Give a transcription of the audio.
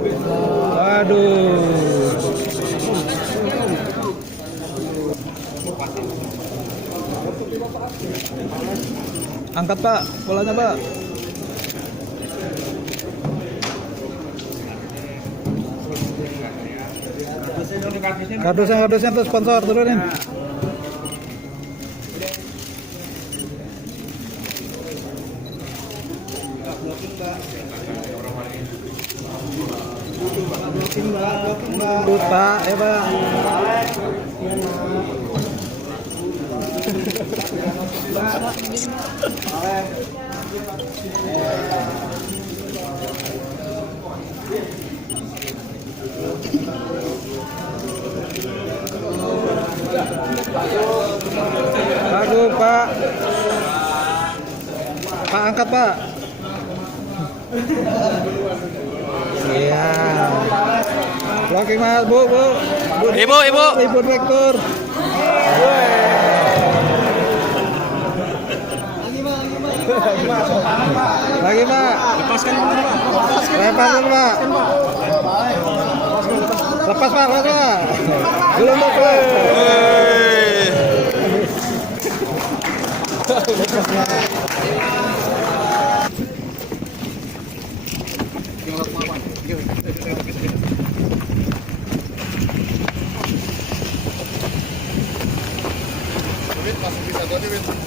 Waduh. Angkat Pak, bolanya Pak. Kardusnya tuh sponsor turunin. Pak, ya Pak. Aduh Pak. Pak angkat Pak. Iya. Blocking Mas, Bu. Ibu direktur. Lagi Pak. Lepaskan Pak. Lepas Pak. Belum Pak. Masih bisa